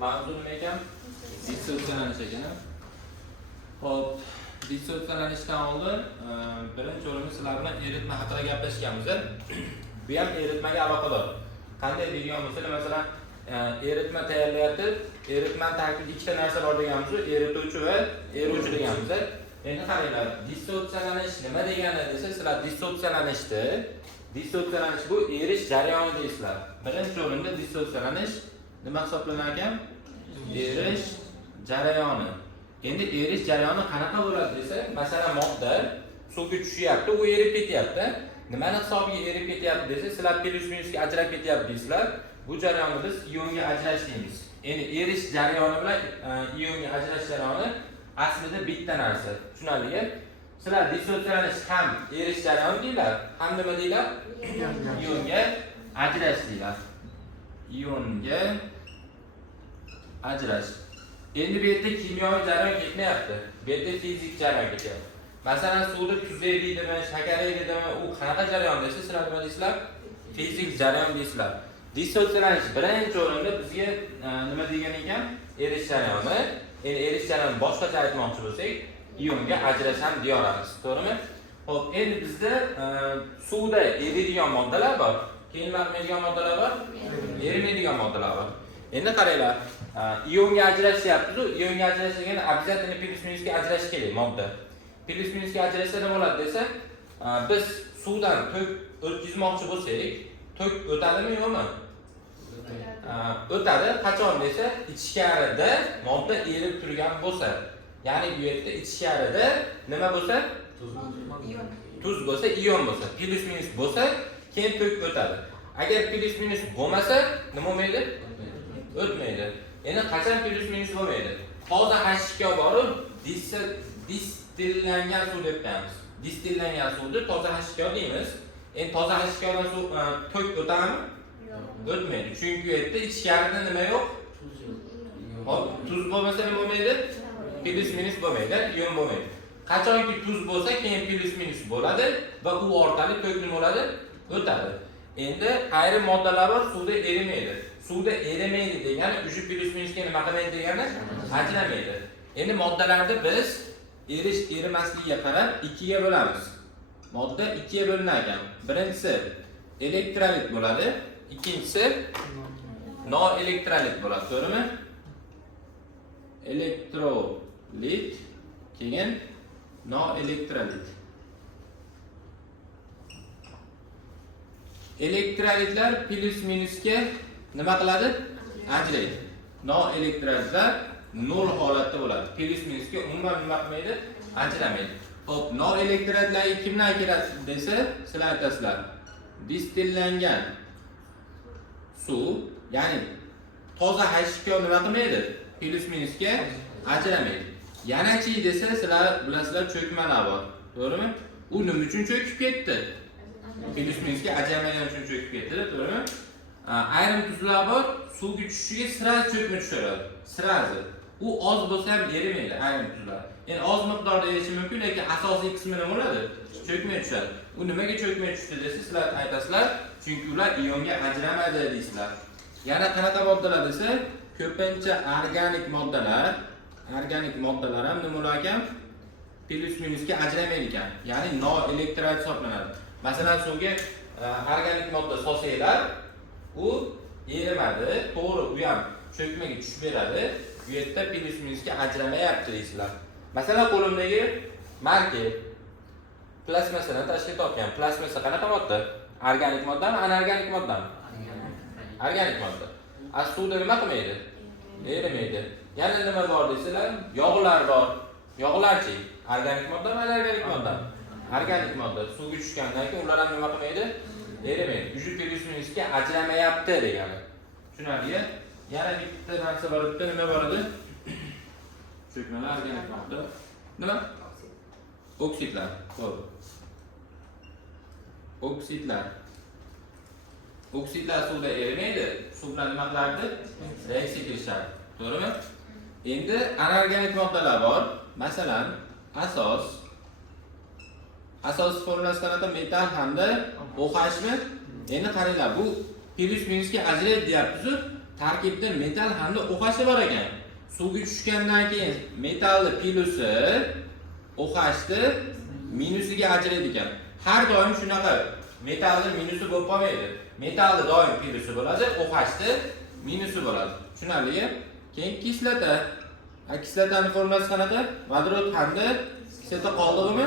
mavzu nima ekan? Dissotsiyalanish ekan. Xo'p, dissotsiyalanishdan oldin birinchi o'rinda sizlar bilan eritma haqida gaplashganmiz. Bu ham eritmaga aloqador. Qanday deydigan bo'lsa, masalan, eritma tayyorlayapti. Eritmaning tarkibida ikkita narsa bor deganmiz, erituvchi va eruvchi deganmiz. Endi qaranglar, dissotsiyalanish nima degani desa, sizlar dissotsiyalanish bu erish jarayoni deysizlar. Birinchi o'rinda dissotsiyalanish nima hisoblanar ekan? Erish jarayoni. Endi erish jarayoni qanaqa bo'ladi desa, masalan, modda suvga tushyapti, u erib ketyapti. Nimani hisobiga erib ketyapti desa, sizlar plus minusga ajrab ketyapti deysizlar. Bu jarayonni biz ionga ajrash deymiz. Endi erish jarayoni bilan ionga ajrash jarayoni aslida bitta narsa. Tushunarlimi? Sizlar dissotsiyalanish ham erish jarayoni deylar, ham nima deylar? Ionga ajrash deylar. Ionga ajrash. Endi bu yerda kimyoviy jarayon ketmayapti. Bu yerda fizik jarayon ketyapti. Masalan, suvda tuz eriydimi, shakar eriydimi, u qanaqa jarayon desa, sizlar nima deysizlar? Fizik jarayon deysizlar. Dissotsiyalanish birinchi o'rinda bizga nima degan ekan? Erish jarayoni. Endi erish jarayonini boshqacha aytmoqchi bo'lsak, ionga ajrash ham deya olamiz. To'g'rimi? Xo'p, endi bizda suvda eriydigan moddalar bor. Keyin erimaydigan moddalar bor, erimaydigan moddalar bor. Endi qaranglar, ionga ajrashyapmiz-ku, ionga ajrash degani обязательно plus minusga ajrash kerak modda. Plus minusga ajrashsa nima bo'ladi desa, biz suvdan tok o'tkazmoqchi bo'lsak, tok o'tadimi yo'qmi? O'tadi. Qachon desa, ichkarida modda erib turgan bo'lsa. Ya'ni bu yerda ichkarida nima bo'lsa? Tuz bo'lsa, ion bo'lsa, plus minus bo'lsa, keyin tok o'tadi. Agar plus minus bo'lmasa, nima bo'lmaydi? O'tmaydi. Endi qachon plus minus bo'lmaydi? Toza H2O borib, distillangan suv deb qo'yamiz. Distillangan suvni toza H2O deymiz. Endi toza H2O dan suv tok o'tadimi? O'tmaydi. Chunki u yerda ichkarida nima yo'q? Hop, tuz bo'lmasa nima bo'lmaydi? Plus minus bo'lmaydi, ion bo'lmaydi. Qachonki tuz bo'lsa, keyin plus minus bo'ladi va u orqali tok nima bo'ladi? O'tadi. Endi ayrim moddalar bor, suvda erimaydi. Suvda erimaydi degani o'sha plus minusga nima qilmaydi degani? Ajramaydi. Endi moddalarda biz erimasligiga qarab ikkiga bo'lamiz. Modda ikkiga bo'linar ekan. Birinchisi elektrolit bo'ladi, ikkinchisi noelektrolit bo'ladi, to'g'rimi? Elektrolit, keyin noelektrolit. Elektrolitlar plus minusga nima qiladi? Ajraydi. Noelektrolitlar nol holatda bo'ladi. Plus minusga umuman nima qilmaydi? Ajramaydi. Xo'p, noelektrolitlarga kimlar kerak desa, sizlar aytasizlar. Distillangan suv, ya'ni toza H2O nima qilmaydi? Plus minusga ajramaydi. Yana-chi desa, sizlar bilasizlar, cho'kmalar bor. To'g'rimi? U nima uchun cho'kib ketdi? Plus minusga ajramagan uchun cho'kib ketdi, to'g'rimi? Ayrim tuzlar bor, suvga tushishiga sirasi cho'kma tushiradi. Sirasi. U oz bo'lsa ham erimaydi ayrim tuzlar. Endi oz miqdorda erishi mumkin, lekin asosiy qismi nima bo'ladi? Cho'kmay tushadi. U nimaga cho'kmay tushdi desa, sizlar aytasizlar, chunki ular ionga ajramadi deysizlar. Yana qanaqa moddalar desa, ko'pincha organik moddalar ham nima bo'lar ekan? Plus minusga ajramaydi ekan. Ya'ni noelektrolit hisoblanadi. Masalan, suvga organik modda solsanglar, u erimadi, to'g'ri, u ham cho'kmaga tushib beradi. Bu yerda plus minusga ajramayapti deysizlar. Masalan, qo'limdagi marka plasmasani tashkil topgan. Plasmasa qanaqa modda? Organik moddami, anorganik moddami? Organik modda. Suvda nima qilmaydi? Erimaydi. Yana nima bor desalar, yog'lar bor. Yog'larchi? Organik moddami, anorganik moddami? Organik modda. Suvga tushgandan keyin ular ham nima qilmaydi? Erimaydi. Uju plus minusga ajramayapti degani. Tushunarlimi? Yana bitta narsa bor, bitta nima bor edi? Cho'kmalar, organik modda. Nima? Oksidlar. To'g'ri. Oksidlar. Oksidlar suvda erimaydi. Suv bilan nima qilardi? Reaksiya qilishadi. To'g'rimi? Endi anorganik moddalar bor. Masalan, asos formulasi qanaqa? Metal hamda OH mi? Endi qaranglar, bu plus minusga ajraydi deyapmiz. tarkibda metal hamda OH bor ekan. Suvga tushgandan keyin metalli plyusi OH-ni minusiga ajraydi ekan. Har doim shunaqa metalli minusi bo'lib qolmaydi. Metalli doim plyusi bo'ladi, OH-ni minusi bo'ladi. Tushunarlimi? Keyin kislota. Kislotaning formulasi qanaqa? Vodorod hamda kislota qoldig'imi?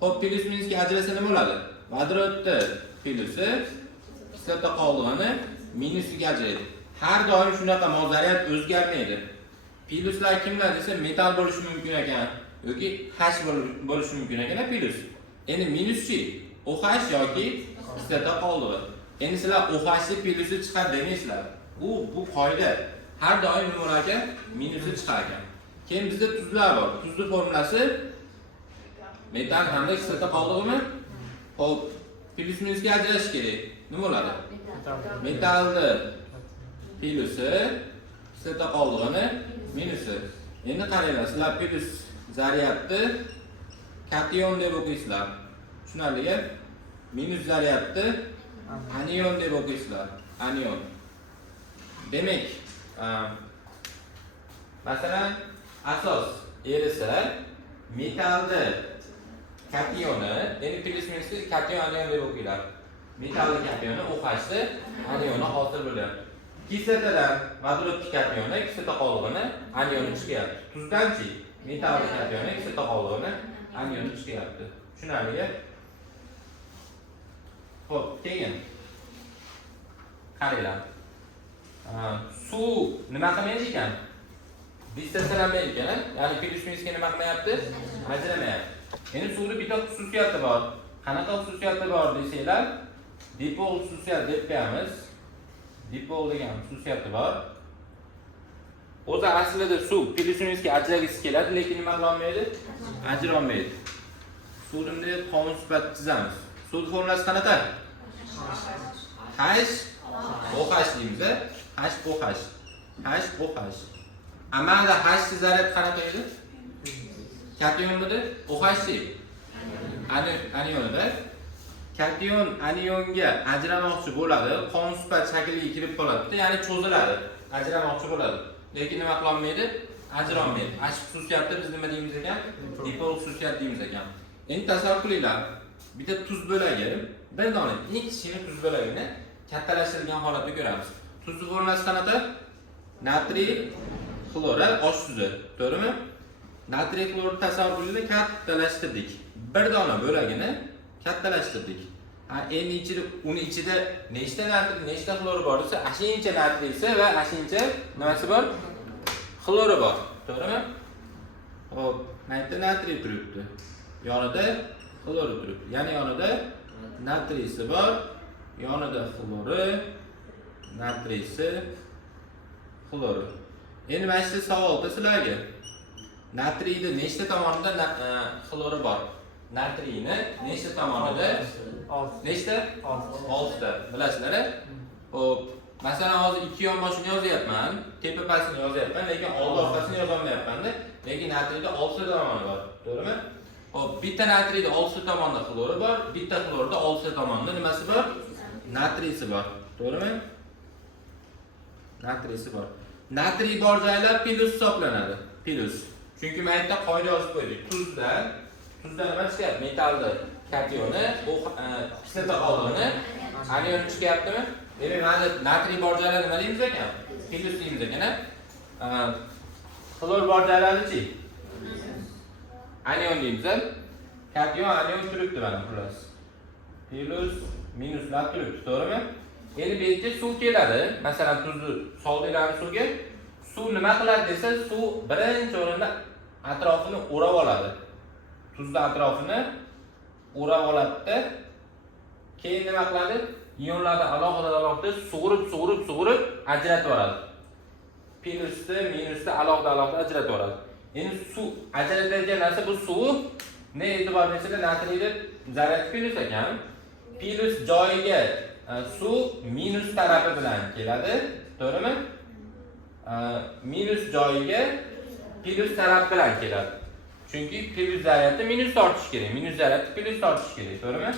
Xo'p, plyus minusga ajrasa nima bo'ladi? Vodorodni plyusi kislota qoldig'ini minusiga ajraydi. Har doim shunaqa mozaryat o'zgarmaydi. Plyuslar kimlar desa, metal bo'lishi mumkin ekan yoki H bo'lishi mumkin ekan plyus. Endi minuschi OH yoki kislota qoldig'i. Endi sizlar OH ni plyusi chiqadi demaysizlar. Bu qoida. Har doim nima bo'lar ekan? Minusi chiqar ekan. Keyin bizda tuzlar bor. Tuzning formulasi metal hamda kislota qoldig'imi? Xo'p, plyus minusga ajratish kerak. Nima bo'ladi? Metalni plyusi kislota qoldig'ini minusi. Endi qaranglar, sizlar plyus zaryadni kation deb o'qiysizlar. Tushunarlimi? Minus zaryadni anion deb o'qiysizlar. Anion. Demak, masalan, asos erisa metalni kationi, endi plyus minusni kation anion deb o'qiylar. Metalli kationi OH-ni anioni hosil bo'ladi. Kislotadan vodorod kationi kislota qoldig'ini anioni chiqyapti. Tuzdanchi metalli kationi kislota qoldig'ini anioni chiqyapti. Tushunarlimi? Xo'p, keyin qaranglar. Suv nima qilmaydi ekan? Distansiyalanmaydi ekan, ya'ni plyus minusga nima qilmayapti? Ajramayapti. Endi suvning bitta xususiyati bor. Qanaqa xususiyati bor desanglar, dipol xususiyat deb qo'yamiz. Dipol degan xususiyati bor. O'zi aslida suv plyus minusga ajragisi keladi, lekin nima qila olmaydi? Ajra olmaydi. Suvni qonun sifat chizamiz. Suv formulasi qanaqa? H deymiz. H. Amalda H zaryad qanaqa edi? Kationmidi? OH-chi? Anionda. Kation anionga ajramoqchi bo'ladi, qonun sifat shakliga kirib qoladi, ya'ni cho'ziladi, ajramoqchi bo'ladi. Lekin nima qila olmaydi? Ajra olmaydi. H xususiyatni biz nima deymiz ekan? Dipol xususiyat deymiz ekan. Endi tasavvur qilinglar. Bitta tuz bo'lagi, bir dona eng kichkina tuz bo'lagini kattalashtirilgan holatda ko'ramiz. Tuzning formulasi qanaqa? Natriy xlori osh tuzi, to'g'rimi? Natriy xlorni tasavvur qilinglar, kattalashtirdik. Bir dona bo'lagini kattalashtirdik. Endi uni ichida nechta natriy, nechta xlor bor desa, ashincha natriysi va ashincha nimasi bor? Xlori bor, to'g'rimi? Xo'p, qayerda natriy turibdi? Yonida xlori turibdi. Ya'ni yonida natriysi bor, yonida xlori, natriysi, xlori. Endi mana shu savolda sizlarga natriyda nechta tomonida xlori bor? Natriyni nechta tomonida? 6. Nechta? 6 ta. Bilasizlar-a? Xo'p, masalan hozir ikki yonboshini yozyapman, tepa pastini yozyapman, lekin old orqasini yoza olmayapman-da. Lekin natriyda 6 ta tomoni bor, to'g'rimi? Xo'p, bitta natriyda 6 ta tomonda xlori bor, bitta xlorda 6 ta tomonda nimasi bor? Natriysi bor, to'g'rimi? Natriysi bor. Natriy bor joylar plyus hisoblanadi. Plyus. Chunki men yerda qoida yozib qo'ydik. Tuzda nima chiqyapti? Metalli kationi, kislota qoldig'ini anion chiqyaptimi? Demak, mana natriy bor joylar nima deymiz ekan? Plyus deymiz ekan. Xlor bor joylarni-chi? Anion deymiz. Kation anion turibdi mana plus. Plyus minuslar turibdi, to'g'rimi? Endi bu yerga suv keladi. Masalan, tuzni soldinglar suvga. Suv nima qiladi desa, suv birinchi o'rinda atrofini o'rab oladi. Tuzning atrofini o'rab oladi. Keyin nima qiladi? Ionlarni alohida sug'urib ajratib yuboradi. Plyusni, minusni alohida ajratib yuboradi. Endi suv ajratadigan narsa bu suv ne e'tibor bersanglar natriyda zaryad plyus ekan. Plyus joyiga suv minus tarafi bilan keladi, to'g'rimi? Minus joyiga plyus taraf bilan keladi. Chunki plyus zaryadni minus tortish kerak, minus zaryadni plyus tortish kerak, to'g'rimi?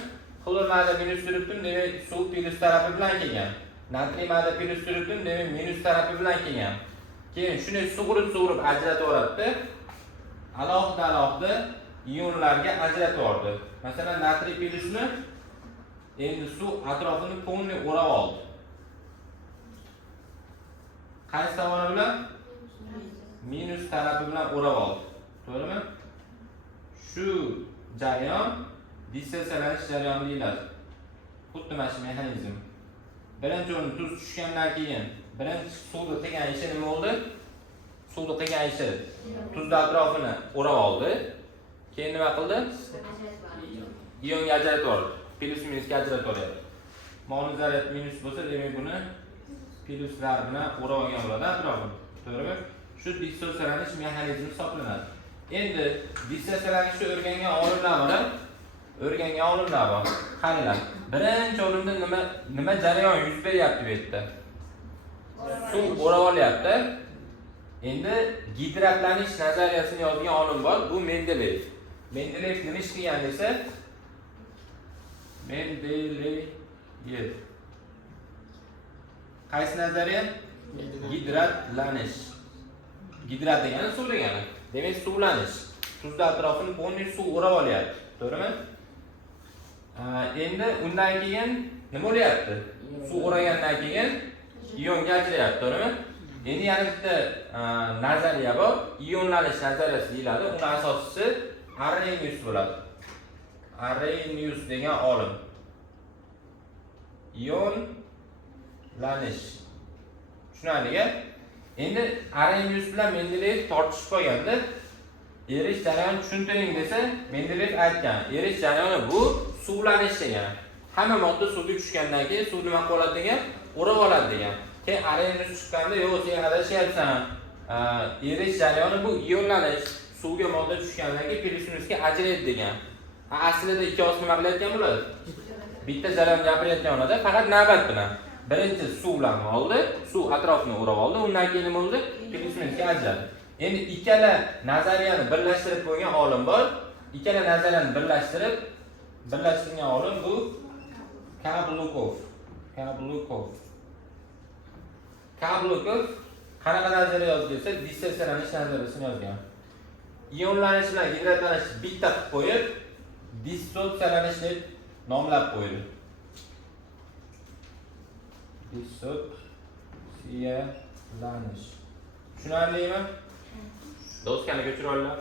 Xlor mana minus turibdi, demak suv plyus tarafi bilan kelgan. natriy mana plus turibdi, demak minus tarafi bilan kelgan. Keyin shuni sug'urib ajratib yuboradi. Alohida ionlarga ajratib yubordi. Masalan, natriy plusni endi suv atrofini polniy o'rab oldi. Qaysi tomoni bilan? Minus tarafi bilan o'rab oldi. To'g'rimi? Shu jarayon dissotsialanish jarayoni deyiladi. Xuddi mana shu mexanizm. Birinchi o'rin tuz tushgandan keyin birinchi suvni qilgan ishi nima bo'ldi? Suvni qilgan ishi tuzni atrofini o'rab oldi. Keyin nima qildi? Ionga ajratib yubordi. Plus minusga ajratib yuboradi. Mol zaryad minus bo'lsa, demak buni pluslar bilan o'rab olgan bo'ladi atrofini. To'g'rimi? Shu dissotsialanish mexanizmi hisoblanadi. Endi dissotsialanishni o'rgangan olimlar bor. Qanilar. Birinchi o'rinda nima jarayon yuz beryapti bu yerda? Suv o'rab olyapti. Endi gidratlanish nazariyasini yozgan olim bor. Bu Mendeleyev. Mendeleyev nima ish qilgan desa? Mendeleyev. Qaysi nazariya? Gidratlanish. Gidrat degani suv degani. Demak, suvlanish. Tuzda atrofini polniy suv o'rab olyapti. To'g'rimi? Endi undan keyin nima bo'lyapti? Suv o'ragandan keyin ionga ajrayapti, to'g'rimi? Endi yana bitta nazariya bor, ionlanish nazariyasi deyiladi. Uning asoschisi Arrhenius bo'ladi. Arrhenius degan olim. Ionlanish. Tushunarli-a? Endi Arrhenius bilan Mendeleyev tortishib qolganda, erish jarayoni tushuntiring desa, Mendeleyev aytgan, erish jarayoni bu suvlanish degan. Hamma modda suvga tushgandan keyin suv nima qiladi degan, o'rab oladi degan. Keyin Arrhenius chiqqanda, "Yo'q, sen adashyapsan. Erish jarayoni bu ionlanish. Suvga modda tushgandan keyin plus minusga ajraydi" degan. Aslida ikkovsi nima qilayotgan bo'ladi? Bitta jarayon gapirayotgan bo'ladi, faqat navbat bilan. Birinchi suvlarni oldi, suv atrofini o'rab oldi, undan keyin nima bo'ldi? Plus minusga ajradi. Endi ikkala nazariyani birlashtirib qo'ygan olim bor. Ikkala nazariyani birlashtirgan olim bu Kablukov. Qanaqa nazariya yozdi desa, dissotsialanish nazariyasini yozgan. Ionlanish bilan gidratlanish bitta qilib qo'yib, dissotsialanish deb nomlab qo'ydi. Dissotsialanish. Tushunarlimi? Doskani ko'chirib olinglar.